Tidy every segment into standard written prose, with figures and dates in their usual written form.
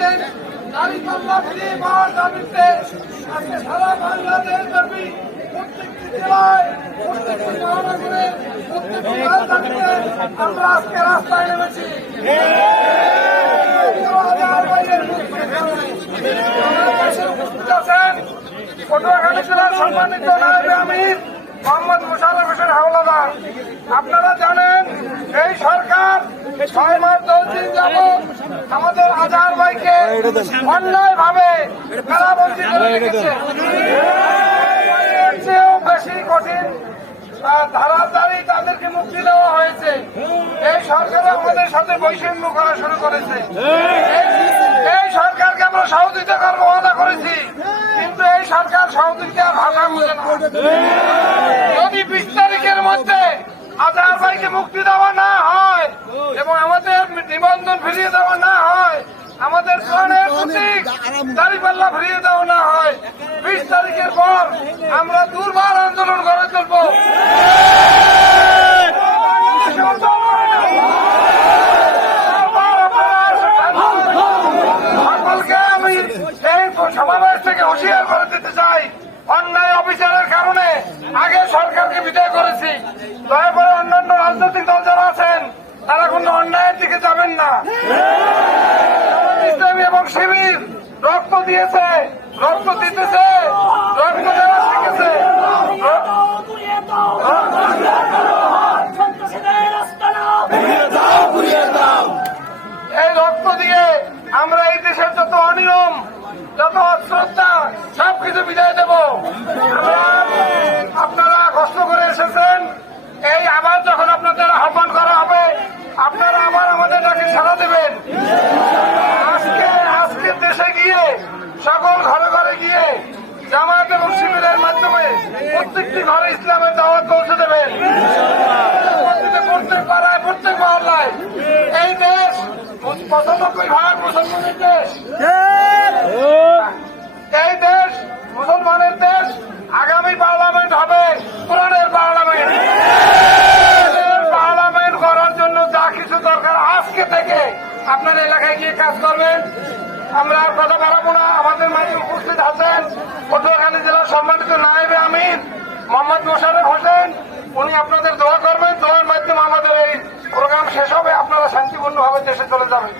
আমাদের দাঁড়িপাল্লা ফিরিয়ে পাওয়ার দাবিতে আজকে সারা বাংলাদেশ ব্যাপী প্রত্যেকটি জেলায়, প্রত্যেকটি মহানগরে, প্রত্যেকটি রাজধানীতে আমরা আজকে রাস্তায় নেমেছি। পটুয়াখালী জেলার সম্মানিত নায়েবে আমির মোহাম্মদ মোশাররফ হোসেন হাওলাদার, আপনারা জানেন এই সরকার 6 মাস 10 দিন যাবৎ আমাদের আজহার ভাইকে অন্যায় ভাবে কারাবন্দী করে রেখেছে। এর চেয়েও বেশি কঠিন ধারাধারি তাদেরকে মুক্তি দেওয়া হয়েছে। এই সরকার আমাদের সাথে বৈষম্য করা শুরু করেছে। এই সরকারকে আমরা সহযোগিতা করবো ওয়াদা করেছি, কিন্তু এই সরকার সহযোগিতার ভাষা বুঝে না। যদি 20 তারিখের মধ্যে আজহার ভাইকে মুক্তি দেওয়া না হয় এবং আমাদের নিবন্ধন ফিরিয়ে দেওয়া না হয়, আমাদের প্রাণের প্রতীক দাঁড়িপাল্লা ফিরিয়ে দেওয়া না হয়, 20 তারিখের পর আমরা দুর্বার আন্দোলন গড়ে তুলব। সকলকে আমি এই সমাবেশ থেকে হুঁশিয়ার করে দিতে চাই, অন্যায় অবিচারের কারণে আগে সরকারকে বিদায় করেছি। দয়া করে অন্যান্য রাজনৈতিক দল যারা আছেন তারা কোনো অন্যায়ের দিকে যাবেন না। ইসলামী এবং শিবির রক্ত দিয়েছে, রক্ত দিতেছে, রক্ত দেওয়া শিখেছে। এই রক্ত দিয়ে আমরা এই দেশের যত অনিয়ম, যত অশ্রদ্ধা সবকিছু বিদায় দেব। আপনারা কষ্ট করে এসেছেন, এই আবার যখন আপনাদের আহ্বান করা হবে আপনারা আবার আমাদের ডাকে সাড়া দেবেন। আজকে দেশে গিয়ে সকল ঘরে ঘরে গিয়ে জামায়াত এবং শিবিরের মাধ্যমে প্রত্যেকটি ঘরে ইসলামের দাওয়াত পৌঁছে দেবেন। প্রত্যেক পাড়ায়, প্রত্যেক মহল্লায়। এই দেশ 95% মুসলমানের দেশ। এই দেশ মুসলমানের দেশ। আগামী পার্লামেন্ট হবে কোরআনের পার্লামেন্ট। পার্লামেন্ট করার জন্য যা কিছু দরকার আজকে থেকে আপনার এলাকায় গিয়ে কাজ করবেন। আমরা আর কথা বাড়াবো না। আমাদের মাঝে উপস্থিত আছেন পটুয়াখালী জেলার সম্মানিত নায়েবে আমির মোহাম্মদ মোশাররফ হোসেন। উনি আপনাদের দোয়া করবেন। দোয়ার মাধ্যমে আমাদের এই প্রোগ্রাম শেষ হবে, আপনারা শান্তিপূর্ণভাবে দেশে চলে যাবেন।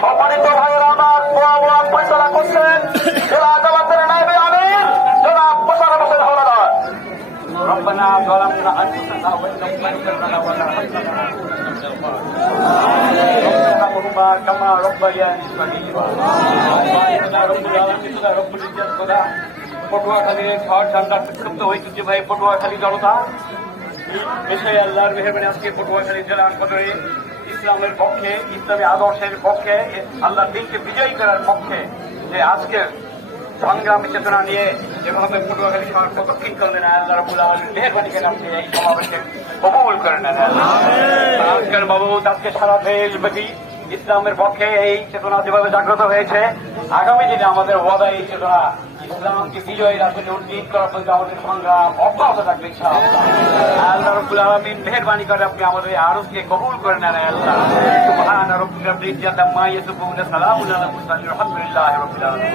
সম্মানিত ভাইয়েরা আমার দোয়া পরিচালনা করছেন জেলা জামাতের নায়েবে আমির জনাব মোশাররফ হোসেন হাওলাদার। ربنا ظلمنا أنفسنا وإن لم تغفر لنا وترحمنا ربنا كما ربياني صغيرا رب العالمين رب العزة পটুয়াখালীর ঝড় ঠান্ডা বিক্ষুব্ধ হয়েছে ভাই পটুয়াখালী জনতা। বিষয় আল্লাহর মেহেরবানি আজকে পটুয়াখালী জেলা হাসপাতালে ইসলামের পক্ষে, ইসলামী আদর্শের পক্ষে, আল্লাহর দিনকে বিজয়ী করার পক্ষে যে আজকে সংগ্রামী চেতনা নিয়ে যেভাবে পটুয়াখালী শহর প্রদক্ষিণ করলেন, আল্লাহ রাব্বুল আলামিন মেহেরবানি করে আপনি এই সমাবেশে কবুল করে নেন। আজকের মাবুদ আজকে সারা দেশব্যাপী ইসলামের পক্ষে এই চেতনা যেভাবে জাগ্রত হয়েছে, আগামী দিনে আমাদের ওয়াদা এই চেতনা ইসলামকে বিজয়ী রাষ্ট্রে উন্নীত করার প্রতি আমাদের সংগ্রাম অব্যাহত থাকবে ইনশাআল্লাহ। আল্লাহ রাব্বুল আলামিন মেহেরবানি করে আপনি আমাদের আরজকে কবুল করে নেন। আল্লাহ সুবহান রাব্বিকা রাব্বিল ইজ্জাতি আম্মা ইয়াসিফুন, সালামুন আলাল মুরসালিন, আলহামদুলিল্লাহি রাব্বিল আলামিন।